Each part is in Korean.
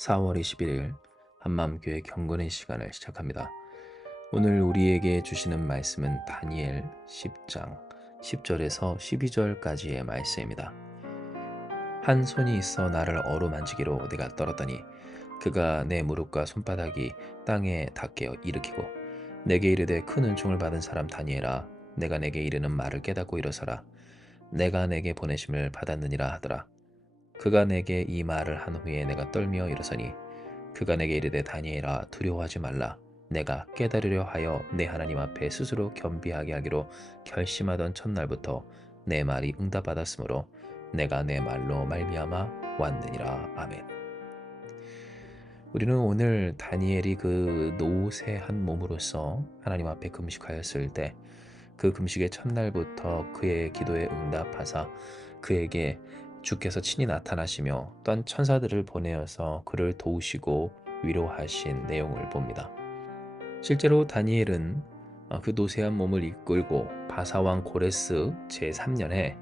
4월 21일 한마음교회 경건의 시간을 시작합니다. 오늘 우리에게 주시는 말씀은 다니엘 10장 10절에서 12절까지의 말씀입니다. 한 손이 있어 나를 어루만지기로 내가 떨었더니 그가 내 무릎과 손바닥이 땅에 닿게 일으키고 내게 이르되 큰 은총을 받은 사람 다니엘아, 내가 내게 이르는 말을 깨닫고 일어서라. 내가 내게 보내심을 받았느니라 하더라. 그가 내게 이 말을 한 후에 내가 떨며 일어서니 그가 내게 이르되 다니엘아, 두려워하지 말라. 내가 깨달으려 하여 내 하나님 앞에 스스로 겸비하게 하기로 결심하던 첫날부터 내 말이 응답받았으므로 내가 내 말로 말미암아 왔느니라. 아멘. 우리는 오늘 다니엘이 그 노쇠한 몸으로서 하나님 앞에 금식하였을 때 그 금식의 첫날부터 그의 기도에 응답하사 그에게 주께서 친히 나타나시며 또한 천사들을 보내어서 그를 도우시고 위로하신 내용을 봅니다. 실제로 다니엘은 그 노쇠한 몸을 이끌고 바사왕 고레스 제3년에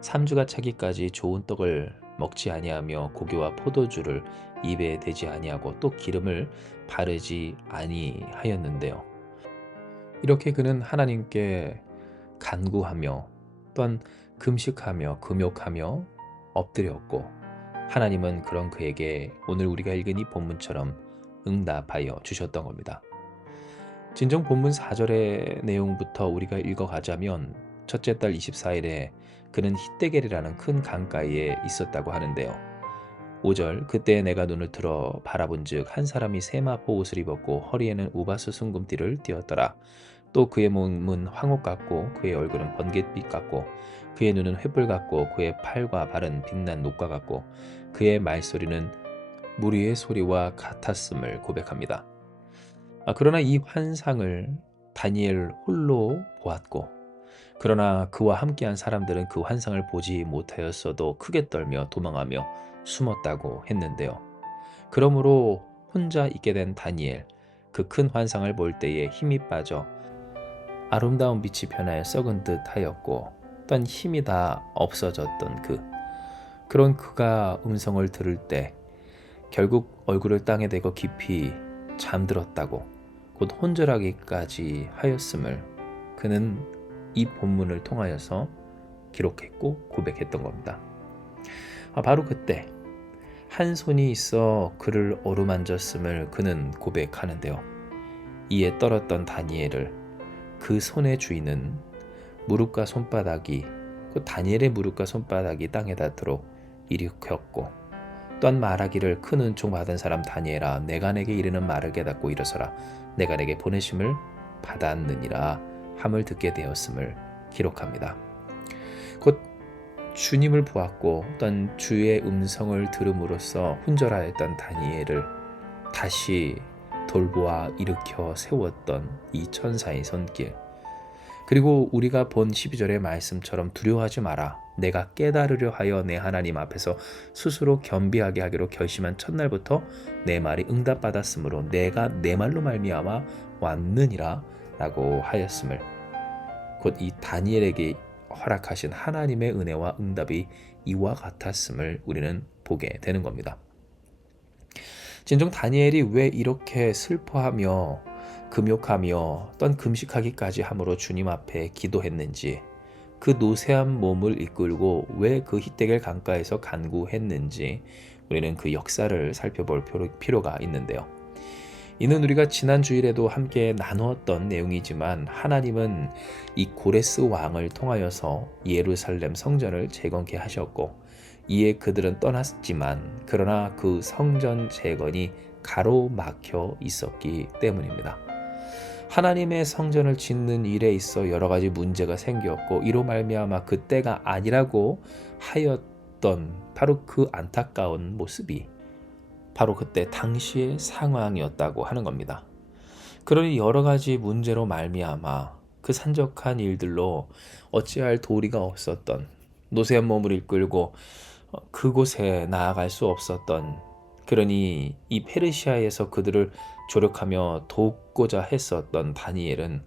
3주가 차기까지 좋은 떡을 먹지 아니하며 고기와 포도주를 입에 대지 아니하고 또 기름을 바르지 아니하였는데요. 이렇게 그는 하나님께 간구하며 또한 금식하며 금욕하며 엎드렸고 하나님은 그런 그에게 오늘 우리가 읽은 이 본문처럼 응답하여 주셨던 겁니다. 진정 본문 4절의 내용부터 우리가 읽어가자면 첫째 달 24일에 그는 히데겔이라는 큰 강가에 있었다고 하는데요. 5절 그때 내가 눈을 들어 바라본즉 한 사람이 세마포 옷을 입었고 허리에는 우바스 순금띠를 띠었더라. 또 그의 몸은 황옥 같고 그의 얼굴은 번갯빛 같고 그의 눈은 횃불 같고 그의 팔과 발은 빛난 녹과 같고 그의 말소리는 무리의 소리와 같았음을 고백합니다. 그러나 이 환상을 다니엘 홀로 보았고 그러나 그와 함께한 사람들은 그 환상을 보지 못하였어도 크게 떨며 도망하며 숨었다고 했는데요. 그러므로 혼자 있게 된 다니엘, 그 큰 환상을 볼 때에 힘이 빠져 아름다운 빛이 변하여 썩은 듯 하였고 또한 힘이 다 없어졌던 그런 그가 음성을 들을 때 결국 얼굴을 땅에 대고 깊이 잠들었다고 곧 혼절하기까지 하였음을 그는 이 본문을 통하여서 기록했고 고백했던 겁니다. 바로 그때 한 손이 있어 그를 어루만졌음을 그는 고백하는데요. 이에 떨었던 다니엘을 그 손의 주인은 무릎과 손바닥이 다니엘의 무릎과 손바닥이 땅에 닿도록 일으켰고 또한 말하기를 큰 은총 받은 사람 다니엘아, 내가 내게 이르는 말을 깨닫고 일어서라. 내가 내게 보내심을 받았느니라 함을 듣게 되었음을 기록합니다. 곧 주님을 보았고 또한 주의 음성을 들음으로써 훈절하였던 다니엘을 다시 돌보아 일으켜 세웠던 이 천사의 손길, 그리고 우리가 본 12절의 말씀처럼 두려워하지 마라. 내가 깨달으려 하여 내 하나님 앞에서 스스로 겸비하게 하기로 결심한 첫날부터 내 말이 응답받았으므로 내가 내 말로 말미암아 왔느니라 라고 하였음을, 곧 이 다니엘에게 허락하신 하나님의 은혜와 응답이 이와 같았음을 우리는 보게 되는 겁니다. 진정 다니엘이 왜 이렇게 슬퍼하며 금욕하며 또한 금식하기까지 함으로 주님 앞에 기도했는지, 그 노쇠한 몸을 이끌고 왜 그 히데겔 강가에서 간구했는지 우리는 그 역사를 살펴볼 필요가 있는데요. 이는 우리가 지난 주일에도 함께 나누었던 내용이지만 하나님은 이 고레스 왕을 통하여서 예루살렘 성전을 재건케 하셨고 이에 그들은 떠났지만 그러나 그 성전 재건이 가로막혀 있었기 때문입니다. 하나님의 성전을 짓는 일에 있어 여러 가지 문제가 생겼고 이로 말미암아 그때가 아니라고 하였던 바로 그 안타까운 모습이 바로 그때 당시의 상황이었다고 하는 겁니다. 그러니 여러 가지 문제로 말미암아 그 산적한 일들로 어찌할 도리가 없었던 노쇠한 몸을 이끌고 그곳에 나아갈 수 없었던, 그러니 이 페르시아에서 그들을 조력하며 돕고자 했었던 다니엘은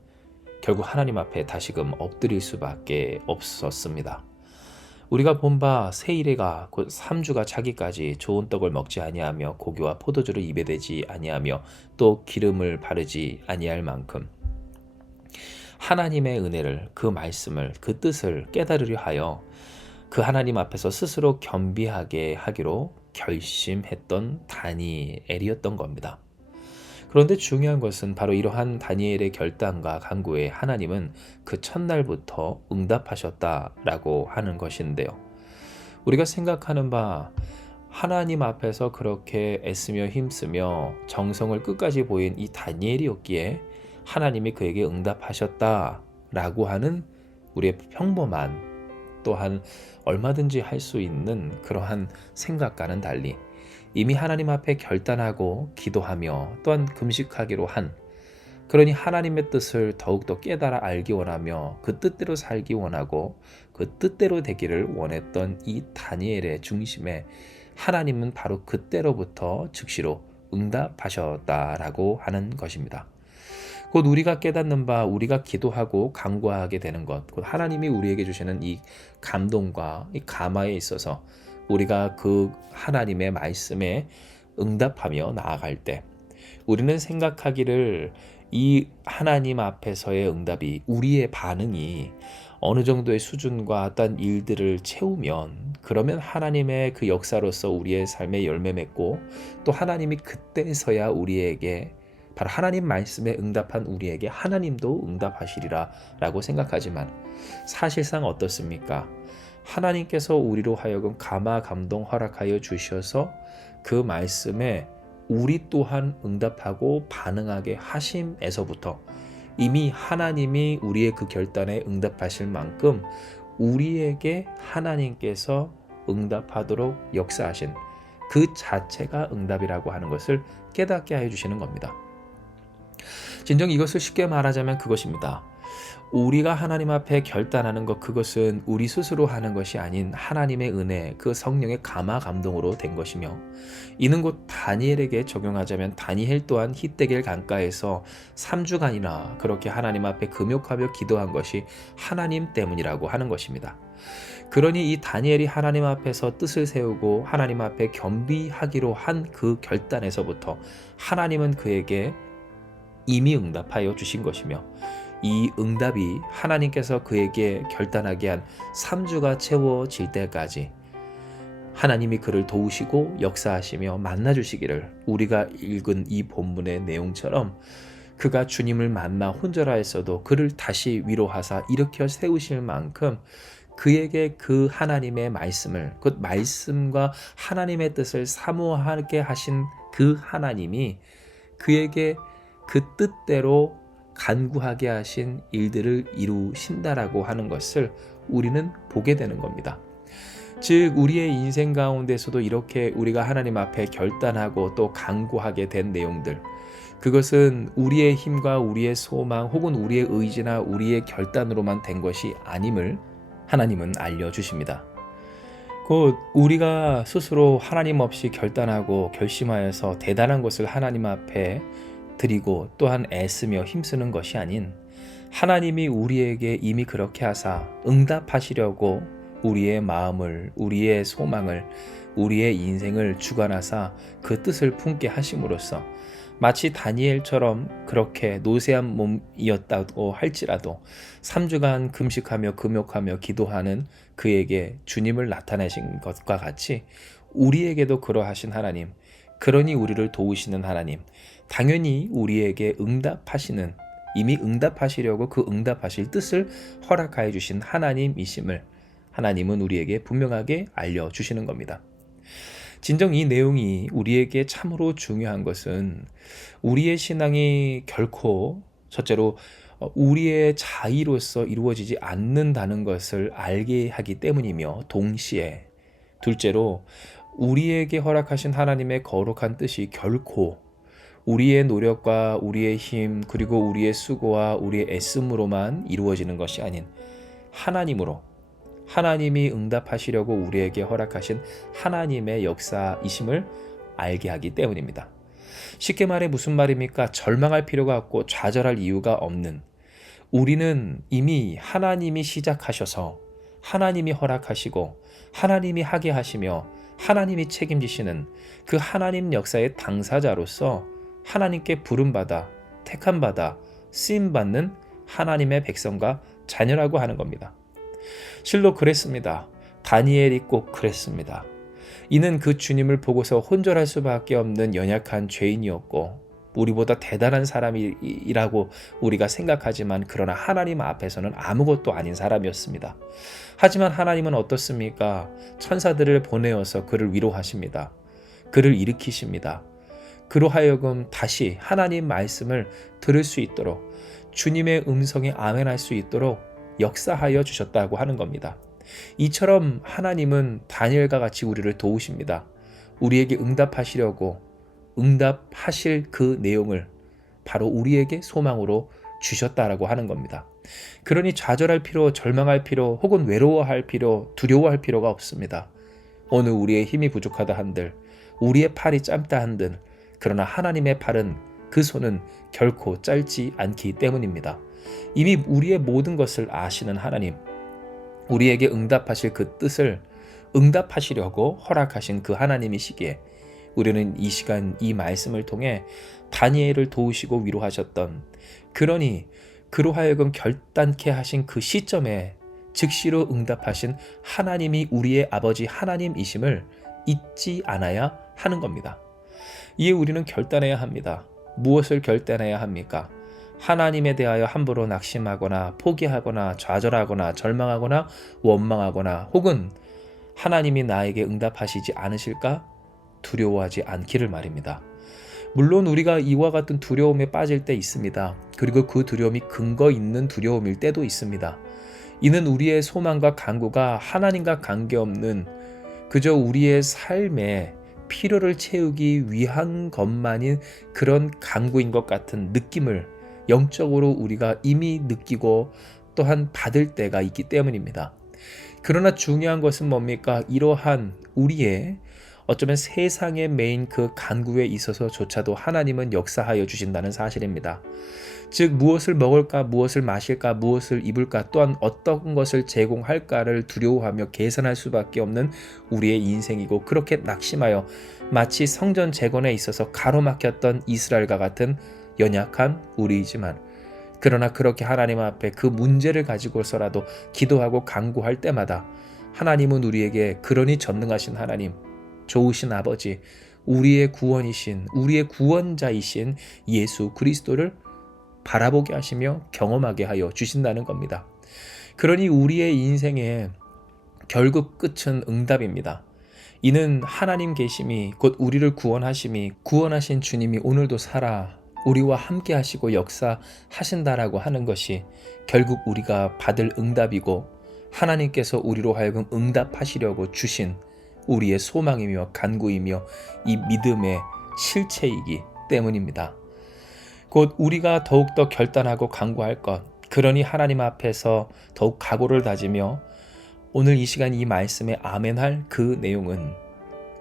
결국 하나님 앞에 다시금 엎드릴 수밖에 없었습니다. 우리가 본 바 세일에가 곧 3주가 차기까지 좋은 떡을 먹지 아니하며 고기와 포도주를 입에 대지 아니하며 또 기름을 바르지 아니할 만큼 하나님의 은혜를, 그 말씀을, 그 뜻을 깨달으려 하여 그 하나님 앞에서 스스로 겸비하게 하기로 결심했던 다니엘이었던 겁니다. 그런데 중요한 것은 바로 이러한 다니엘의 결단과 간구에 하나님은 그 첫날부터 응답하셨다라고 하는 것인데요. 우리가 생각하는 바 하나님 앞에서 그렇게 애쓰며 힘쓰며 정성을 끝까지 보인 이 다니엘이었기에 하나님이 그에게 응답하셨다라고 하는 우리의 평범한, 또한 얼마든지 할 수 있는 그러한 생각과는 달리 이미 하나님 앞에 결단하고 기도하며 또한 금식하기로 한, 그러니 하나님의 뜻을 더욱더 깨달아 알기 원하며 그 뜻대로 살기 원하고 그 뜻대로 되기를 원했던 이 다니엘의 중심에 하나님은 바로 그때로부터 즉시로 응답하셨다라고 하는 것입니다. 곧 우리가 깨닫는 바, 우리가 기도하고 간구하게 되는 것, 곧 하나님이 우리에게 주시는 이 감동과 이 감화에 있어서 우리가 그 하나님의 말씀에 응답하며 나아갈 때 우리는 생각하기를 이 하나님 앞에서의 응답이, 우리의 반응이 어느 정도의 수준과 어떤 일들을 채우면, 그러면 하나님의 그 역사로서 우리의 삶에 열매 맺고 또 하나님이 그때서야 우리에게, 바로 하나님 말씀에 응답한 우리에게 하나님도 응답하시리라 라고 생각하지만 사실상 어떻습니까? 하나님께서 우리로 하여금 감화 감동 허락하여 주셔서 그 말씀에 우리 또한 응답하고 반응하게 하심에서부터 이미 하나님이 우리의 그 결단에 응답하실 만큼 우리에게 하나님께서 응답하도록 역사하신 그 자체가 응답이라고 하는 것을 깨닫게 하여 주시는 겁니다. 진정 이것을 쉽게 말하자면 그것입니다. 우리가 하나님 앞에 결단하는 것, 그것은 우리 스스로 하는 것이 아닌 하나님의 은혜, 그 성령의 감화 감동으로 된 것이며, 이는 곧 다니엘에게 적용하자면 다니엘 또한 히데겔 강가에서 3주간이나 그렇게 하나님 앞에 금욕하며 기도한 것이 하나님 때문이라고 하는 것입니다. 그러니 이 다니엘이 하나님 앞에서 뜻을 세우고 하나님 앞에 겸비하기로 한 그 결단에서부터 하나님은 그에게 이미 응답하여 주신 것이며, 이 응답이 하나님께서 그에게 결단하게 한 3주가 채워질 때까지 하나님이 그를 도우시고 역사하시며 만나주시기를, 우리가 읽은 이 본문의 내용처럼 그가 주님을 만나 혼절하였어도 그를 다시 위로하사 일으켜 세우실 만큼 그에게 그 하나님의 말씀을, 그 말씀과 하나님의 뜻을 사모하게 하신 그 하나님이 그에게 그 뜻대로 간구하게 하신 일들을 이루신다라고 하는 것을 우리는 보게 되는 겁니다. 즉 우리의 인생 가운데서도 이렇게 우리가 하나님 앞에 결단하고 또 간구하게 된 내용들, 그것은 우리의 힘과 우리의 소망 혹은 우리의 의지나 우리의 결단으로만 된 것이 아님을 하나님은 알려주십니다. 곧 우리가 스스로 하나님 없이 결단하고 결심하여서 대단한 것을 하나님 앞에 드리고 또한 애쓰며 힘쓰는 것이 아닌, 하나님이 우리에게 이미 그렇게 하사 응답하시려고 우리의 마음을, 우리의 소망을, 우리의 인생을 주관하사 그 뜻을 품게 하심으로써 마치 다니엘처럼 그렇게 노쇠한 몸이었다고 할지라도 3주간 금식하며 금욕하며 기도하는 그에게 주님을 나타내신 것과 같이 우리에게도 그러하신 하나님, 그러니 우리를 도우시는 하나님, 당연히 우리에게 응답하시는, 이미 응답하시려고 그 응답하실 뜻을 허락하여 주신 하나님이심을 하나님은 우리에게 분명하게 알려주시는 겁니다. 진정 이 내용이 우리에게 참으로 중요한 것은 우리의 신앙이 결코 첫째로 우리의 자의로서 이루어지지 않는다는 것을 알게 하기 때문이며, 동시에 둘째로 우리에게 허락하신 하나님의 거룩한 뜻이 결코 우리의 노력과 우리의 힘 그리고 우리의 수고와 우리의 애씀으로만 이루어지는 것이 아닌 하나님으로, 하나님이 응답하시려고 우리에게 허락하신 하나님의 역사이심을 알게 하기 때문입니다. 쉽게 말해 무슨 말입니까? 절망할 필요가 없고 좌절할 이유가 없는, 우리는 이미 하나님이 시작하셔서 하나님이 허락하시고 하나님이 하게 하시며 하나님이 책임지시는 그 하나님 역사의 당사자로서 하나님께 부름받아 택함받아 쓰임받는 하나님의 백성과 자녀라고 하는 겁니다. 실로 그랬습니다. 다니엘이 꼭 그랬습니다. 이는 그 주님을 보고서 혼절할 수밖에 없는 연약한 죄인이었고 우리보다 대단한 사람이라고 우리가 생각하지만 그러나 하나님 앞에서는 아무것도 아닌 사람이었습니다. 하지만 하나님은 어떻습니까? 천사들을 보내어서 그를 위로하십니다. 그를 일으키십니다. 그로 하여금 다시 하나님 말씀을 들을 수 있도록 주님의 음성에 아멘할 수 있도록 역사하여 주셨다고 하는 겁니다. 이처럼 하나님은 다니엘과 같이 우리를 도우십니다. 우리에게 응답하시려고 응답하실 그 내용을 바로 우리에게 소망으로 주셨다라고 하는 겁니다. 그러니 좌절할 필요, 절망할 필요, 혹은 외로워할 필요, 두려워할 필요가 없습니다. 오늘 우리의 힘이 부족하다 한들, 우리의 팔이 짧다 한들, 그러나 하나님의 팔은 그 손은 결코 짧지 않기 때문입니다. 이미 우리의 모든 것을 아시는 하나님, 우리에게 응답하실 그 뜻을 응답하시려고 허락하신 그 하나님이시기에 우리는 이 시간 이 말씀을 통해 다니엘을 도우시고 위로하셨던, 그러니 그로 하여금 결단케 하신 그 시점에 즉시로 응답하신 하나님이 우리의 아버지 하나님이심을 잊지 않아야 하는 겁니다. 이에 우리는 결단해야 합니다. 무엇을 결단해야 합니까? 하나님에 대하여 함부로 낙심하거나 포기하거나 좌절하거나 절망하거나 원망하거나 혹은 하나님이 나에게 응답하시지 않으실까 두려워하지 않기를 말입니다. 물론 우리가 이와 같은 두려움에 빠질 때 있습니다. 그리고 그 두려움이 근거 있는 두려움일 때도 있습니다. 이는 우리의 소망과 간구가 하나님과 관계없는 그저 우리의 삶에 필요를 채우기 위한 것만인 그런 간구인 것 같은 느낌을 영적으로 우리가 이미 느끼고 또한 받을 때가 있기 때문입니다. 그러나 중요한 것은 뭡니까? 이러한 우리의 어쩌면 세상의 메인 그 간구에 있어서조차도 하나님은 역사하여 주신다는 사실입니다. 즉 무엇을 먹을까, 무엇을 마실까, 무엇을 입을까, 또한 어떤 것을 제공할까를 두려워하며 계산할 수밖에 없는 우리의 인생이고, 그렇게 낙심하여 마치 성전 재건에 있어서 가로막혔던 이스라엘과 같은 연약한 우리이지만, 그러나 그렇게 하나님 앞에 그 문제를 가지고서라도 기도하고 간구할 때마다 하나님은 우리에게 그러니 전능하신 하나님, 좋으신 아버지, 우리의 구원이신, 우리의 구원자이신 예수 그리스도를 바라보게 하시며 경험하게 하여 주신다는 겁니다. 그러니 우리의 인생의 결국 끝은 응답입니다. 이는 하나님 계심이 곧 우리를 구원하심이, 구원하신 주님이 오늘도 살아 우리와 함께 하시고 역사하신다라고 하는 것이 결국 우리가 받을 응답이고, 하나님께서 우리로 하여금 응답하시려고 주신 우리의 소망이며 간구이며 이 믿음의 실체이기 때문입니다. 곧 우리가 더욱더 결단하고 간구할 것, 그러니 하나님 앞에서 더욱 각오를 다지며 오늘 이 시간 이 말씀에 아멘할 그 내용은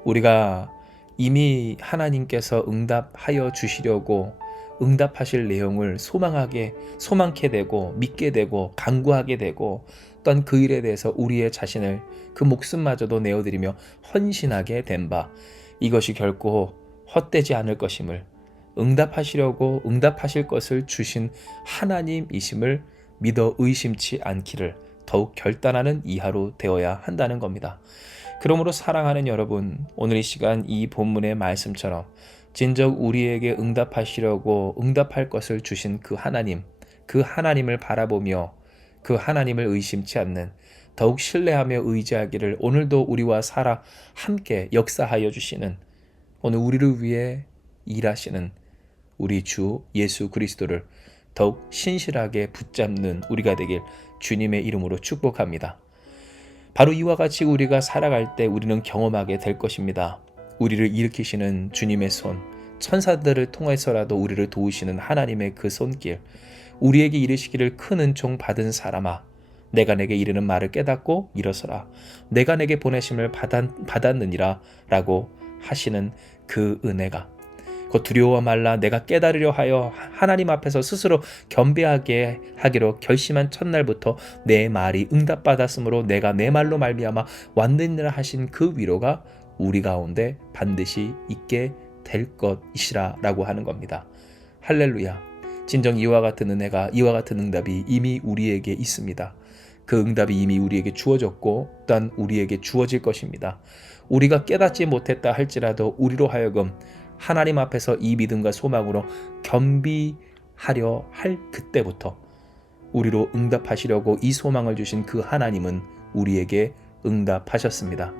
우리가 이미 하나님께서 응답하여 주시려고 응답하실 내용을 소망케 되고 믿게 되고 간구하게 되고, 또한 그 일에 대해서 우리의 자신을 그 목숨마저도 내어드리며 헌신하게 된 바, 이것이 결코 헛되지 않을 것임을, 응답하시려고 응답하실 것을 주신 하나님이심을 믿어 의심치 않기를 더욱 결단하는 이 하루 되어야 한다는 겁니다. 그러므로 사랑하는 여러분, 오늘 이 시간 이 본문의 말씀처럼 진정 우리에게 응답하시려고 응답할 것을 주신 그 하나님을 바라보며 그 하나님을 의심치 않는, 더욱 신뢰하며 의지하기를 오늘도 우리와 살아 함께 역사하여 주시는, 오늘 우리를 위해 일하시는 우리 주 예수 그리스도를 더욱 신실하게 붙잡는 우리가 되길 주님의 이름으로 축복합니다. 바로 이와 같이 우리가 살아갈 때 우리는 경험하게 될 것입니다. 우리를 일으키시는 주님의 손, 천사들을 통해서라도 우리를 도우시는 하나님의 그 손길, 우리에게 이르시기를 큰 은총 받은 사람아, 내가 내게 이르는 말을 깨닫고 일어서라. 내가 내게 보내심을 받았느니라 라고 하시는 그 은혜가 곧 두려워 말라. 내가 깨달으려 하여 하나님 앞에서 스스로 겸비하게 하기로 결심한 첫날부터 내 말이 응답받았으므로 내가 내 말로 말미암아 왔느니라 하신 그 위로가 우리 가운데 반드시 있게 될 것이시라 라고 하는 겁니다. 할렐루야. 진정 이와 같은 은혜가, 이와 같은 응답이 이미 우리에게 있습니다. 그 응답이 이미 우리에게 주어졌고 또한 우리에게 주어질 것입니다. 우리가 깨닫지 못했다 할지라도 우리로 하여금 하나님 앞에서 이 믿음과 소망으로 겸비하려 할 그때부터 우리로 응답하시려고 이 소망을 주신 그 하나님은 우리에게 응답하셨습니다.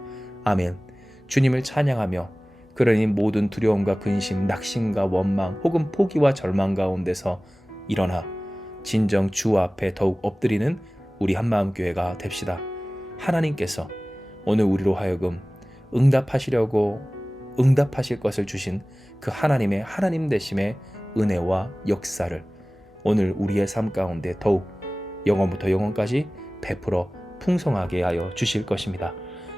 아멘. 주님을 찬양하며 그러니 모든 두려움과 근심, 낙심과 원망 혹은 포기와 절망 가운데서 일어나 진정 주 앞에 더욱 엎드리는 우리 한마음교회가 됩시다. 하나님께서 오늘 우리로 하여금 응답하실 것을 주신 그 하나님의 하나님 되심의 은혜와 역사를 오늘 우리의 삶 가운데 더욱 영원부터 영원까지 베풀어 풍성하게 하여 주실 것입니다.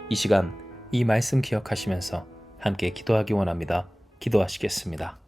이 시간 이 말씀 기억하시면서 함께 기도하기 원합니다. 기도하시겠습니다.